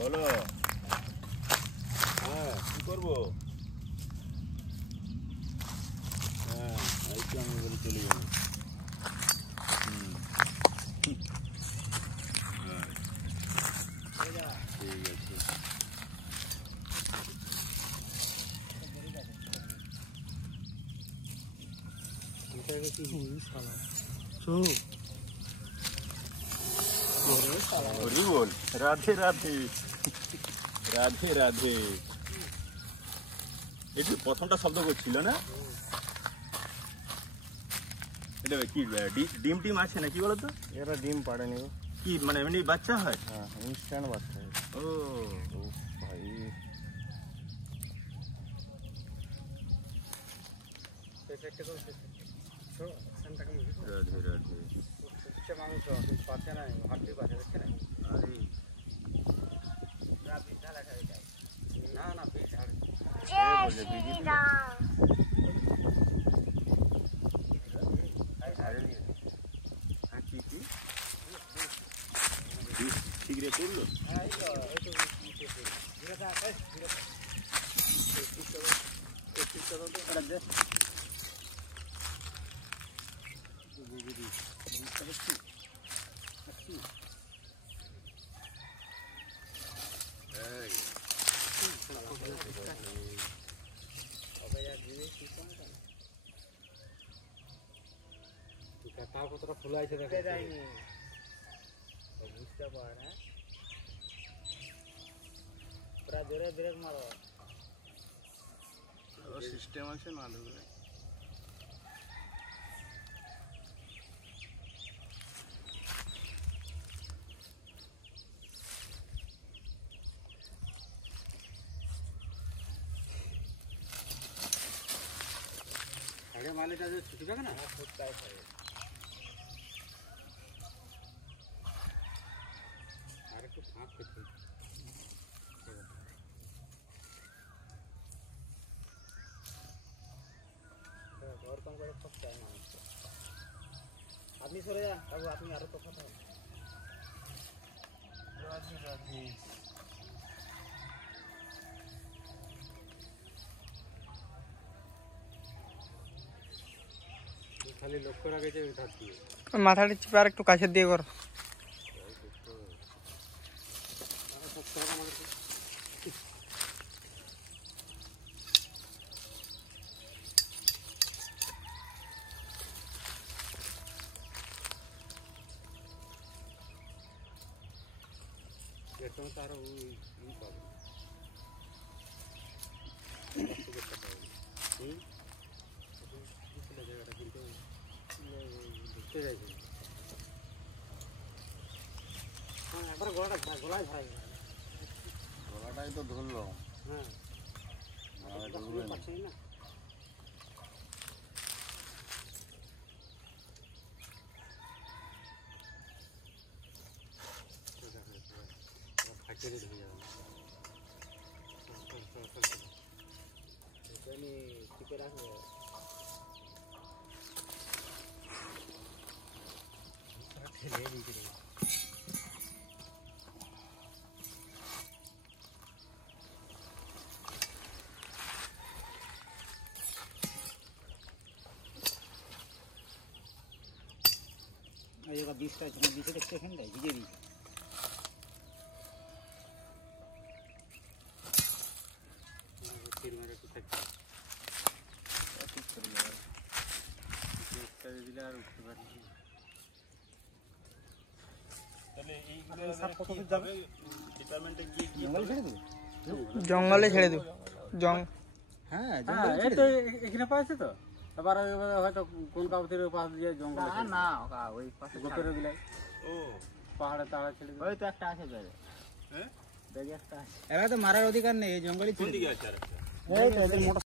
বলো। হ্যাঁ কি করবো? হ্যাঁ এই তো আমি বলে চলে যাবো। ঠিক আছে। বল রাধে রাধে রাধে রাধে। একটু প্রথমটা শব্দ করছিল না? এটা কি ডিম টিম আছে নাকি বলো তো? এরা ডিম পাড়েনি কি মানে এমনি বাচ্চা হয়? হ্যাঁ ইনস্ট্যান্ট বাচ্চা হয়। ও ভাই রাধে রাধে। মানুষ পাচ্ছে না হাঁটতে পাচ্ছে দেখছে না। আরে না না বীজ ঝাড় ঠিকরে করলো। তাও কতটা খোলা আছে দেখে যায়নি বুঝতে পার। হ্যাঁ পুরা জোরে ব্রেক মারো। সিস্টেম আছে না ঢুকলে। আগে মালিটা যে ছুটি পাবে না ফুটটাই খাবে। আর একটু ফাঁক খেতে ওরকম করে সব চাই না। আপনি সরে যান বাবু, আপনি আরো তো কথা বলেন। রাধে রাধে। খালি লক্ষ্য রাখেছে ওই ধার দিয়ে মাথাটা চিপে আর একটু কাছের দিয়ে করো। এর সঙ্গে তো আরো ওই পাবে জায়গাটা কিন্তু ঢুকতে যাইছে। একবার গলায় ধরা গেল। গলাটাই তো ধরলো। হ্যাঁ পাচ্ছি না। ফাঁকে ধরে যাবে এখানে টিপে রাখবো। ঠেলে দিতে দেবো। বীজটা বীজে দেখতে এখানে দেয় ভিজে দিই। দিলে আর উঠতে পারি জঙ্গলে ছেড়ে দেব। হ্যাঁ এখানে পাইছে তো। আবার হয়তো কোন কাউতের পাশ দিয়ে জঙ্গল না ওই পাশে গোপের গিলাই ও পাহাড়ে তাড়া ছেড়ে ওই তো একটা আছে বেড়ে। হ্যাঁ দেখি একটা আছে। এরা তো মারার অধিকার নেই এই জঙ্গলই ছেড়ে।